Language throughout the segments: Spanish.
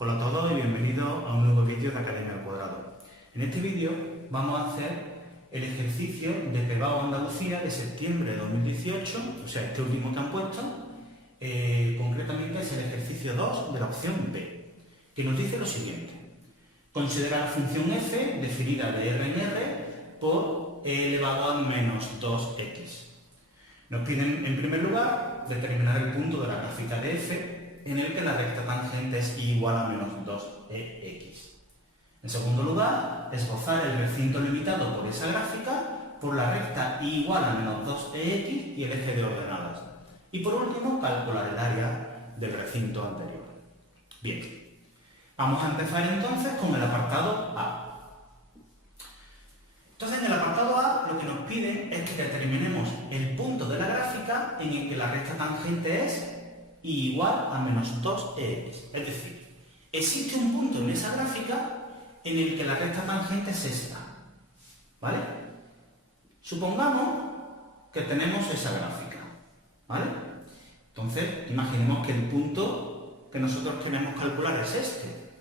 Hola a todos y bienvenidos a un nuevo vídeo de Academia al Cuadrado. En este vídeo vamos a hacer el ejercicio de PEBAO Andalucía de septiembre de 2018, o sea, este último que han puesto, concretamente es el ejercicio 2 de la opción B, que nos dice lo siguiente. Considera la función f definida de R en R por e elevado a menos 2x. Nos piden, en primer lugar, determinar el punto de la gráfica de f en el que la recta tangente es igual a menos 2ex. En segundo lugar, esbozar el recinto limitado por esa gráfica por la recta igual a menos 2ex y el eje de ordenadas. Y por último, calcular el área del recinto anterior. Bien, vamos a empezar entonces con el apartado A. Entonces, en el apartado A lo que nos piden es que determinemos el punto de la gráfica en el que la recta tangente es igual a menos 2ex. Es decir, existe un punto en esa gráfica en el que la recta tangente es esta. ¿Vale? Supongamos que tenemos esa gráfica. ¿Vale? Entonces, imaginemos que el punto que nosotros queremos calcular es este.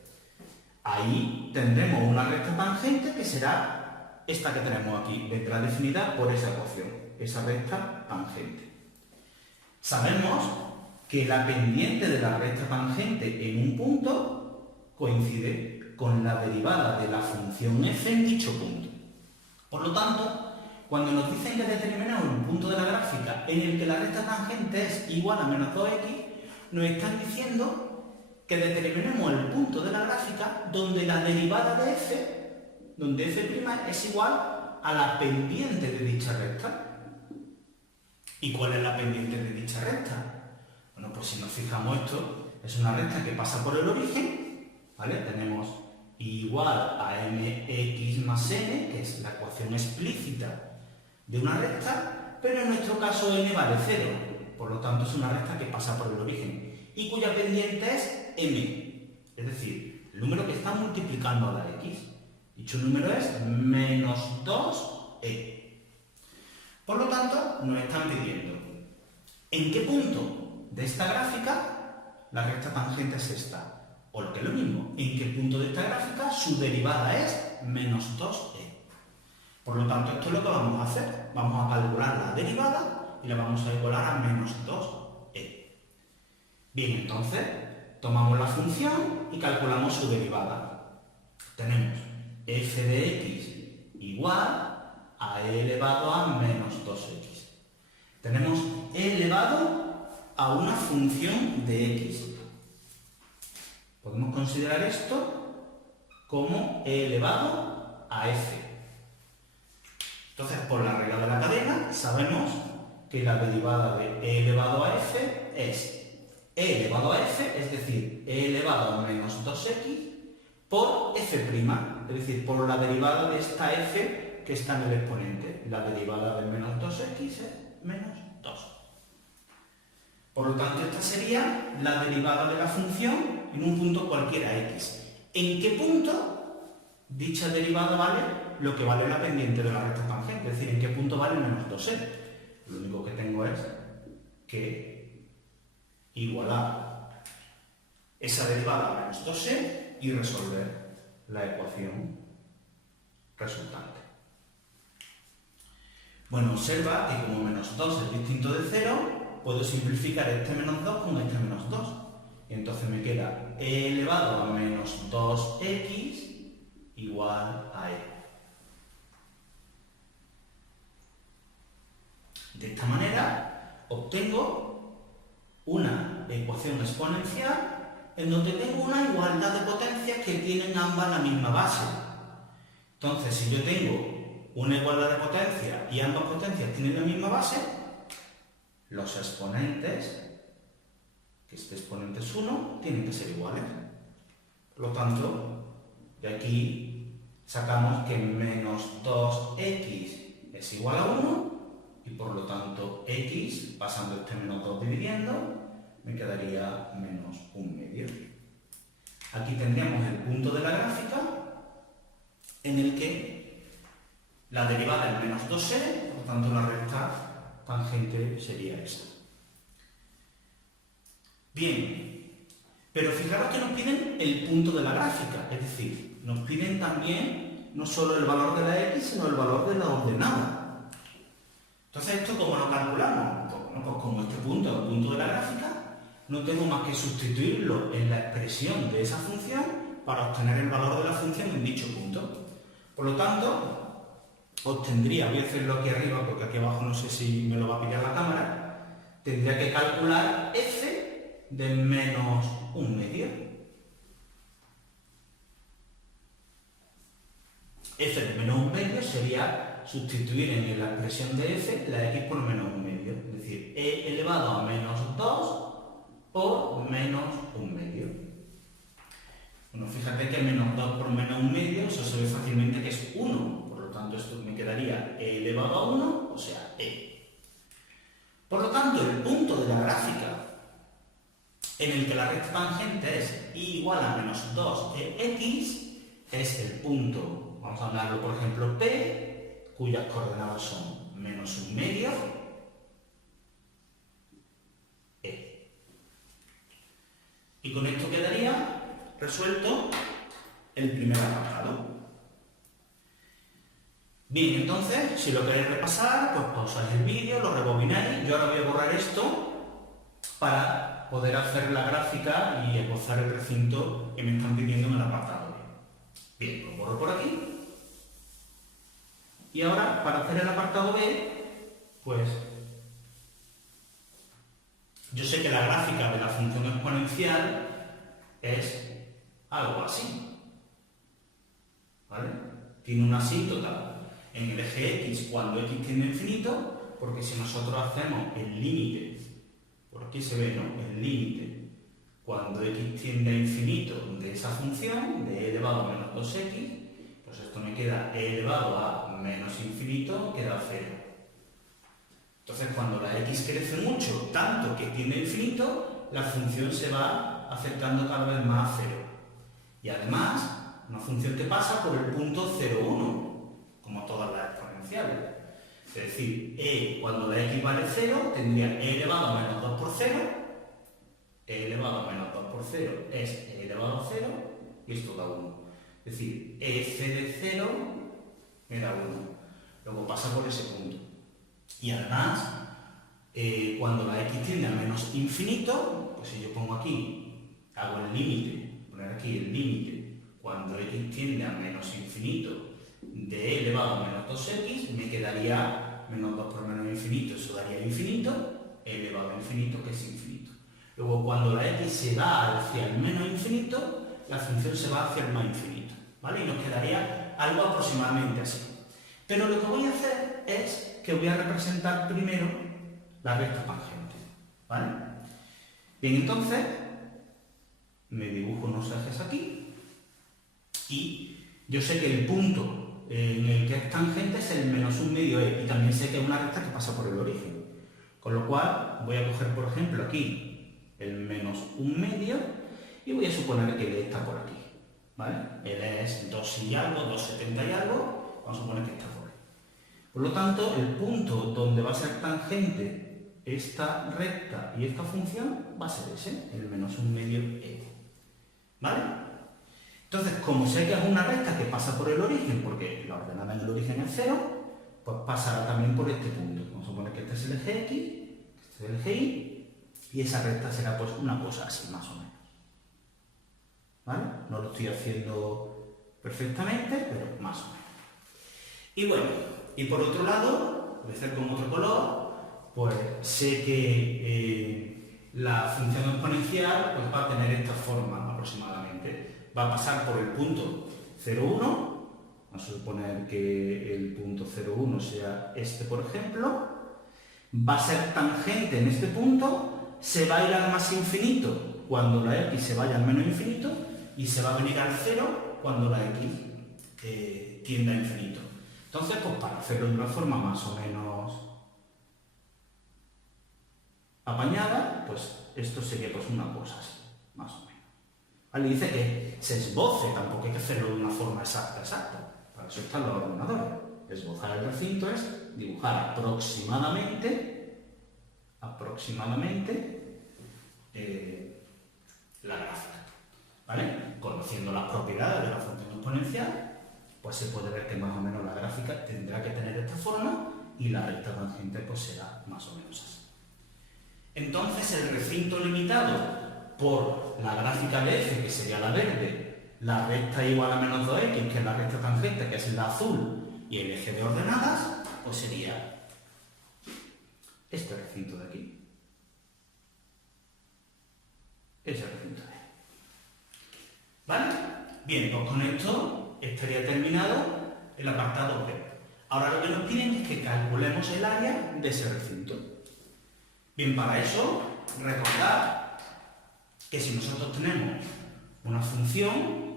Ahí tendremos una recta tangente que será esta que tenemos aquí, vendrá definida por esa ecuación, esa recta tangente. Sabemos que la pendiente de la recta tangente en un punto coincide con la derivada de la función f en dicho punto. Por lo tanto, cuando nos dicen que determinamos un punto de la gráfica en el que la recta tangente es igual a menos 2x, nos están diciendo que determinemos el punto de la gráfica donde la derivada de f, donde f' es igual a la pendiente de dicha recta. ¿Y cuál es la pendiente de dicha recta? Bueno, pues si nos fijamos, esto es una recta que pasa por el origen, ¿vale? Tenemos igual a mx más n, que es la ecuación explícita de una recta, pero en nuestro caso n vale 0, por lo tanto es una recta que pasa por el origen y cuya pendiente es m, es decir, el número que está multiplicando a la x. Dicho número es menos 2e. Por lo tanto, nos están pidiendo en qué punto de esta gráfica la recta tangente es esta. O lo que es lo mismo, en qué punto de esta gráfica su derivada es menos 2e. Por lo tanto, esto es lo que vamos a hacer. Vamos a calcular la derivada y la vamos a igualar a menos 2e. Bien, entonces, tomamos la función y calculamos su derivada. Tenemos f de x igual a e elevado a menos 2x. Tenemos e elevado a una función de x. Podemos considerar esto como e elevado a f. Entonces, por la regla de la cadena, sabemos que la derivada de e elevado a f es e elevado a f, es decir, e elevado a menos 2x, por f', es decir, por la derivada de esta f que está en el exponente. La derivada de menos 2x es menos 2. Por lo tanto, esta sería la derivada de la función en un punto cualquiera x. ¿En qué punto dicha derivada vale lo que vale la pendiente de la recta tangente? Es decir, ¿en qué punto vale menos 2e? Lo único que tengo es que igualar esa derivada a menos 2e y resolver la ecuación resultante. Bueno, observa que como menos 2 es distinto de 0, puedo simplificar este menos 2 con este menos 2. Y entonces me queda e elevado a menos 2x igual a e. De esta manera obtengo una ecuación exponencial en donde tengo una igualdad de potencias que tienen ambas la misma base. Entonces, si yo tengo una igualdad de potencia y ambas potencias tienen la misma base, los exponentes, que este exponente es 1, tienen que ser iguales. Por lo tanto, de aquí sacamos que menos 2x es igual a 1 y por lo tanto x, pasando este menos 2 dividiendo, me quedaría menos 1/2. Aquí tendríamos el punto de la gráfica en el que la derivada es menos 2e, por lo tanto la recta tangente sería esta. Bien, Pero fijaros que nos piden el punto de la gráfica, es decir, nos piden también no solo el valor de la x, sino el valor de la ordenada. Entonces, ¿esto cómo lo calculamos? Pues como este punto es el punto de la gráfica, no tengo más que sustituirlo en la expresión de esa función para obtener el valor de la función en dicho punto. Por lo tanto, obtendría, voy a hacerlo aquí arriba porque aquí abajo no sé si me lo va a pillar la cámara, tendría que calcular f de menos 1/2. F de menos 1/2 sería sustituir en la expresión de f la x por menos 1/2, es decir, e elevado a menos 2 por menos 1/2. Bueno, fíjate que menos 2 por menos 1/2, eso se ve fácilmente que es 1, por lo tanto esto me quedaría e elevado a 1, o sea, e. Por lo tanto, el punto de la gráfica en el que la recta tangente es igual a menos 2x es el punto, vamos a hablarlo por ejemplo P, cuyas coordenadas son menos 1/2, e. Y con esto quedaría resuelto el primer apartado. Bien, entonces, si lo queréis repasar, pues pausáis el vídeo, lo rebobináis. Yo ahora voy a borrar esto para poder hacer la gráfica y esbozar el recinto que me están pidiendo en el apartado B. Bien, lo borro por aquí. Y ahora, para hacer el apartado B, pues yo sé que la gráfica de la función exponencial es algo así, ¿vale? Tiene una asíntota en el eje X cuando X tiende a infinito, porque si nosotros hacemos el límite, por aquí se ve, ¿no? El límite cuando X tiende a infinito de esa función, de e elevado a menos 2x, pues esto me queda e elevado a menos infinito, queda 0. Entonces, cuando la X crece mucho, tanto que tiende a infinito, la función se va acercando cada vez más a 0. Y además, una función que pasa por el punto 0,1, como todas las exponenciales. Es decir, e cuando la x vale 0, tendría e elevado a menos 2 por 0, e elevado a menos 2 por 0 es e elevado a 0, y esto da 1. Es decir, f de 0 me da 1. Luego pasa por ese punto. Y además, cuando la x tiende a menos infinito, pues si yo pongo aquí, hago el límite, poner aquí el límite, cuando x tiende a menos infinito de e elevado a menos 2x, me quedaría menos 2 por menos infinito, eso daría infinito, e elevado a infinito, que es infinito. Luego, cuando la x se va hacia el menos infinito, la función se va hacia el más infinito, ¿vale? Y nos quedaría algo aproximadamente así. Pero lo que voy a hacer es que voy a representar primero la recta tangente, ¿vale? Bien, entonces, me dibujo unos ejes aquí y yo sé que el punto en el que es tangente es el menos 1/2e y también sé que es una recta que pasa por el origen. Con lo cual voy a coger, por ejemplo, aquí el menos 1/2 y voy a suponer que el e está por aquí, ¿vale? El e es 2 y algo, 2,70 y algo, vamos a suponer que está por ahí. Por lo tanto, el punto donde va a ser tangente esta recta y esta función va a ser ese, el menos 1/2e. ¿Vale? Entonces, como sé que es una recta que pasa por el origen, porque la ordenada en el origen es 0, pues pasará también por este punto. Vamos a suponer que este es el eje X, este es el eje Y, y esa recta será pues una cosa así, más o menos. ¿Vale? No lo estoy haciendo perfectamente, pero más o menos. Y bueno, y por otro lado, voy a hacer con otro color, pues sé que la función exponencial pues, va a tener esta forma aproximadamente. Va a pasar por el punto 0,1, vamos a suponer que el punto 0,1 sea este, por ejemplo, va a ser tangente en este punto, se va a ir al más infinito cuando la x se vaya al menos infinito y se va a venir al 0 cuando la x tienda a infinito. Entonces, pues para hacerlo de una forma más o menos apañada, pues esto sería pues una cosa así, más o menos. Vale, dice que se esboce, tampoco hay que hacerlo de una forma exacta. Para eso están los ordenadores. Esbozar el recinto es dibujar aproximadamente la gráfica, ¿vale? Conociendo las propiedades de la función exponencial, pues se puede ver que más o menos la gráfica tendrá que tener esta forma y la recta tangente pues será más o menos así. Entonces el recinto limitado por la gráfica de f, que sería la verde, la recta igual a menos 2x, que es la recta tangente, que es la azul, y el eje de ordenadas, pues sería este recinto de aquí. Ese recinto de ahí. ¿Vale? Bien, pues con esto estaría terminado el apartado B. Ahora lo que nos piden es que calculemos el área de ese recinto. Bien, para eso, recordad que si nosotros tenemos una función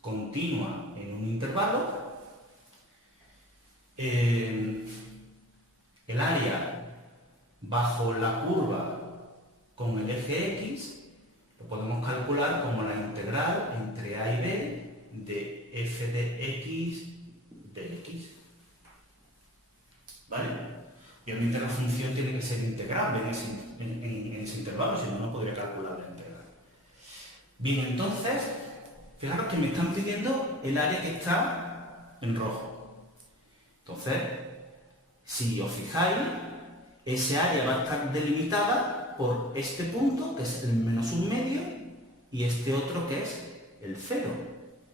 continua en un intervalo, el área bajo la curva con el eje X lo podemos calcular como la integral entre A y B de f de X de X. ¿Vale? Obviamente la función tiene que ser integrable en ese intervalo, si no, no podría calcular la integral. Bien, entonces, fijaros que me están pidiendo el área que está en rojo. Entonces, si os fijáis, ese área va a estar delimitada por este punto, que es el menos un medio, y este otro que es el 0.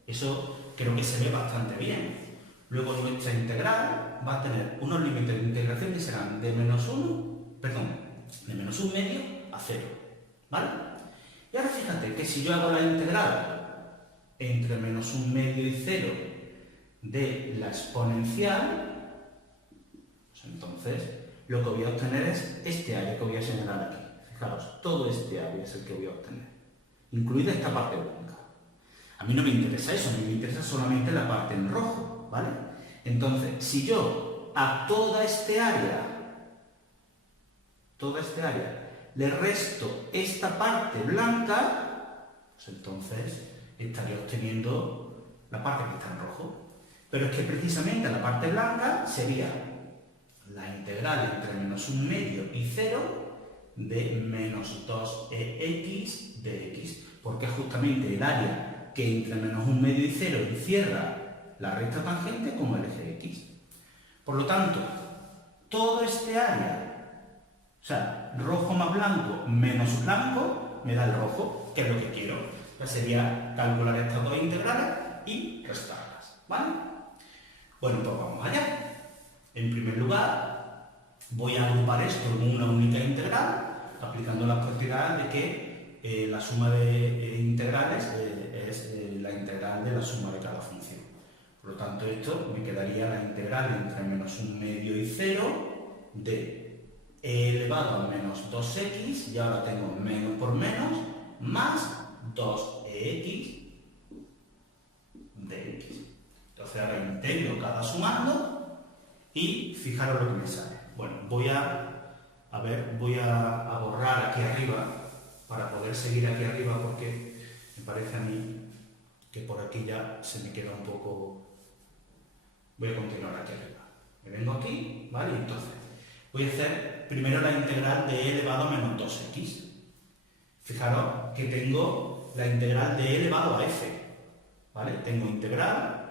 Eso creo que se ve bastante bien. Luego nuestra integral va a tener unos límites de integración que serán de menos un medio a 0. ¿Vale? Y ahora fíjate que si yo hago la integral entre menos un medio y 0 de la exponencial, pues entonces lo que voy a obtener es este área que voy a señalar aquí. Fijaros, todo este área es el que voy a obtener, incluida esta parte blanca. A mí no me interesa eso, a mí me interesa solamente la parte en rojo, ¿vale? Entonces, si yo a toda este área le resto esta parte blanca, pues entonces estaría obteniendo la parte que está en rojo. Pero es que precisamente la parte blanca sería la integral entre menos un medio y 0 de menos 2ex de x, porque es justamente el área que entre menos un medio y 0 encierra la recta tangente como el eje x. Por lo tanto, todo este área, o sea, rojo más blanco menos blanco, me da el rojo, que es lo que quiero. Ya sería calcular estas dos integrales y restarlas, ¿vale? Bueno, pues vamos allá. En primer lugar, voy a agrupar esto en una única integral, aplicando la propiedad de que la suma de integrales es la integral de la suma de cada función. Por lo tanto, esto me quedaría la integral entre menos un medio y 0 de e elevado a menos 2x, y ahora tengo menos por menos, más 2ex de x. Entonces ahora integro cada sumando y fijaros lo que me sale. Bueno, voy a borrar aquí arriba para poder seguir aquí arriba, porque me parece a mí que por aquí ya se me queda un poco. Voy a continuar aquí arriba. Me vengo aquí, ¿vale? Entonces, voy a hacer primero la integral de e elevado a menos 2x. Fijaros que tengo la integral de e elevado a f, ¿vale? Tengo integral,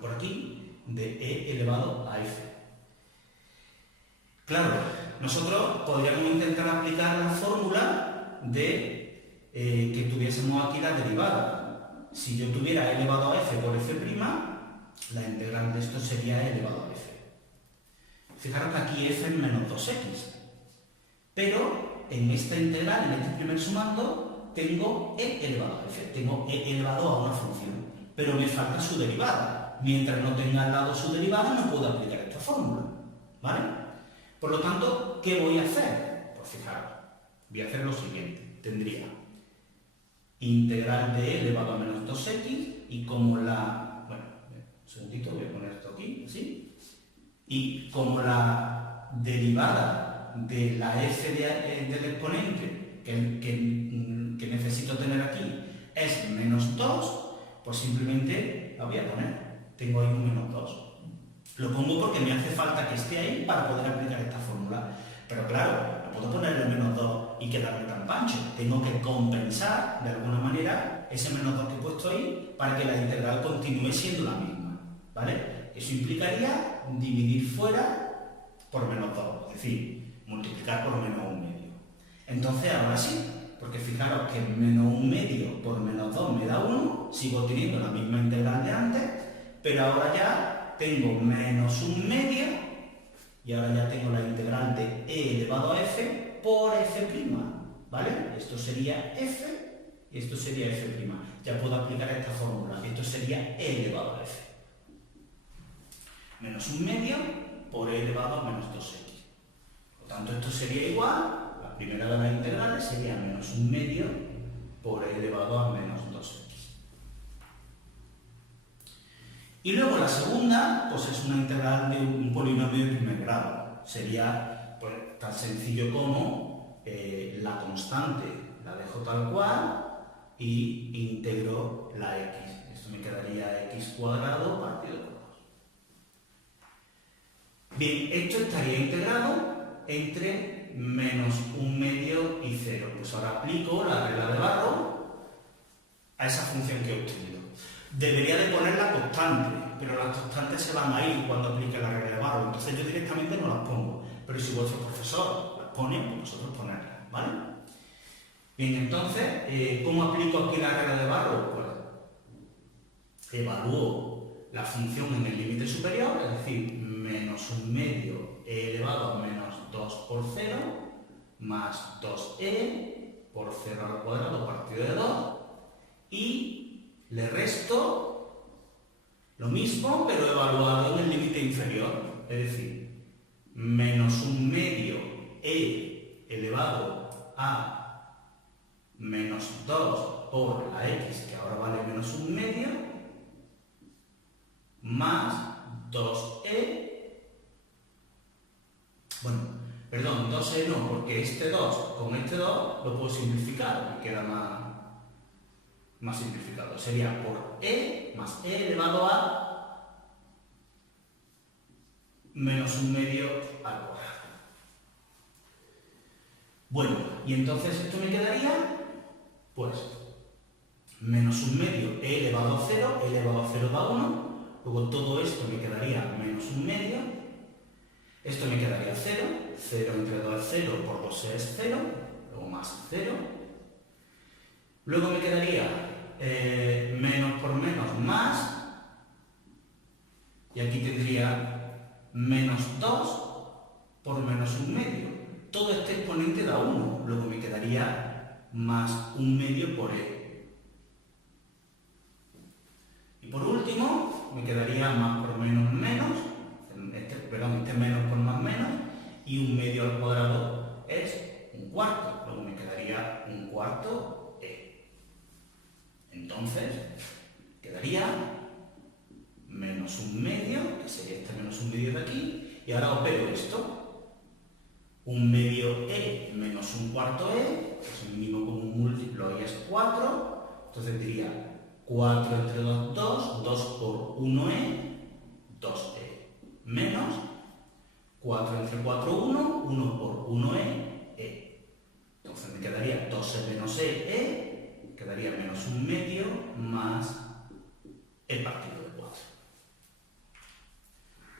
por aquí, de e elevado a f. Claro, nosotros podríamos intentar aplicar la fórmula de que tuviésemos aquí la derivada. Si yo tuviera e elevado a f por f', la integral de esto sería e elevado a f. Fijaros que aquí f es menos 2x. Pero en esta integral, en este primer sumando, tengo e elevado a f. Tengo e elevado a una función. Pero me falta su derivada. Mientras no tenga al lado su derivada, no puedo aplicar esta fórmula. ¿Vale? Por lo tanto, ¿qué voy a hacer? Pues fijaros, voy a hacer lo siguiente. Tendría integral de e elevado a menos 2x y como la... Bueno, un segundito, voy a poner esto aquí, así. Y como la derivada de la f del exponente que necesito tener aquí es menos 2, pues simplemente la voy a poner. Tengo ahí un menos 2. Lo pongo porque me hace falta que esté ahí para poder aplicar esta fórmula. Pero claro, no puedo ponerle menos 2 y quedarme tan pancho. Tengo que compensar, de alguna manera, ese menos 2 que he puesto ahí para que la integral continúe siendo la misma, ¿vale? Eso implicaría dividir fuera por menos 2, es decir, multiplicar por menos 1/2. Entonces, ahora sí, porque fijaros que menos 1/2 por menos 2 me da 1, sigo teniendo la misma integral de antes, pero ahora ya tengo menos 1/2 y ahora ya tengo la integral de e elevado a f por f', ¿vale? Esto sería f y esto sería f'. Ya puedo aplicar esta fórmula, esto sería e elevado a f. Menos 1/2 por e elevado a menos 2x. Por lo tanto, esto sería igual. La primera de las integrales sería menos 1/2 por e elevado a menos 2x. Y luego la segunda, pues es una integral de un polinomio de primer grado. Sería pues, tan sencillo como la constante la dejo tal cual y integro la x. Esto me quedaría x cuadrado partido por 2. Bien, esto estaría integrado entre menos 1/2 y 0. Pues ahora aplico la regla de Barrow a esa función que he obtenido. Debería de poner la constante, pero las constantes se van a ir cuando aplique la regla de Barrow. Entonces yo directamente no las pongo. Pero si vuestro profesor las pone, pues vosotros ponerlas, ¿vale? Bien, entonces, ¿cómo aplico aquí la regla de Barrow? Pues evalúo la función en el límite superior, es decir, menos 1/2 e elevado a menos 2 por 0, más 2e por 0 al cuadrado partido de 2, y le resto lo mismo, pero evaluado en el límite inferior, es decir, menos 1/2 e elevado a menos 2 por la x, que ahora vale menos 1/2, más 2e, bueno, perdón, 2e no, porque este 2 con este 2 lo puedo simplificar, me queda más simplificado. Sería por e más e elevado a menos 1/2 al cuadrado. Bueno, y entonces esto me quedaría, pues, menos 1/2 e elevado a 0, e elevado a 0 da 1, luego todo esto me quedaría menos 1/2, esto me quedaría 0, 0 entre 2 es 0, por 2 es 0, luego más 0, luego me quedaría menos por menos más, y aquí tendría menos 2 por menos 1/2. Todo este exponente da 1, luego me quedaría más 1/2 por e. Y por último, me quedaría más por menos menos, este menos por más menos, y 1/2 al cuadrado es 1/4, luego me quedaría 1/4 e. Entonces, quedaría menos 1/2, que sería este menos 1/2 de aquí, y ahora opero esto. 1/2 e menos 1/4 e, pues el mínimo común múltiplo ahí es 4, entonces diría 4 entre 2, 2, 2 por 1e, 2e, menos 4 entre 4, 1, 1 por 1e, e. Entonces me quedaría 2e menos e, quedaría menos 1/2 más e partido de 4.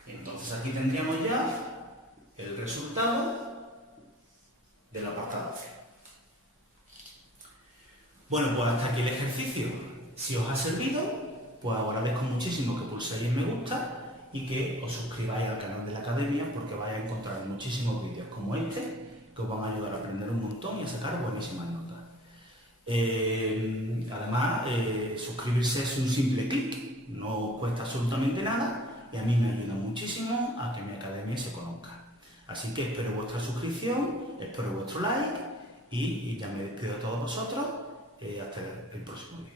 Entonces aquí tendríamos ya el resultado del apartado C. Bueno, pues hasta aquí el ejercicio. Si os ha servido, pues os agradezco muchísimo que pulséis me gusta y que os suscribáis al canal de la Academia, porque vais a encontrar muchísimos vídeos como este que os van a ayudar a aprender un montón y a sacar buenísimas notas. Además, suscribirse es un simple clic, no cuesta absolutamente nada y a mí me ayuda muchísimo a que mi academia se conozca. Así que espero vuestra suscripción, espero vuestro like y ya me despido de todos vosotros. Hasta el próximo vídeo.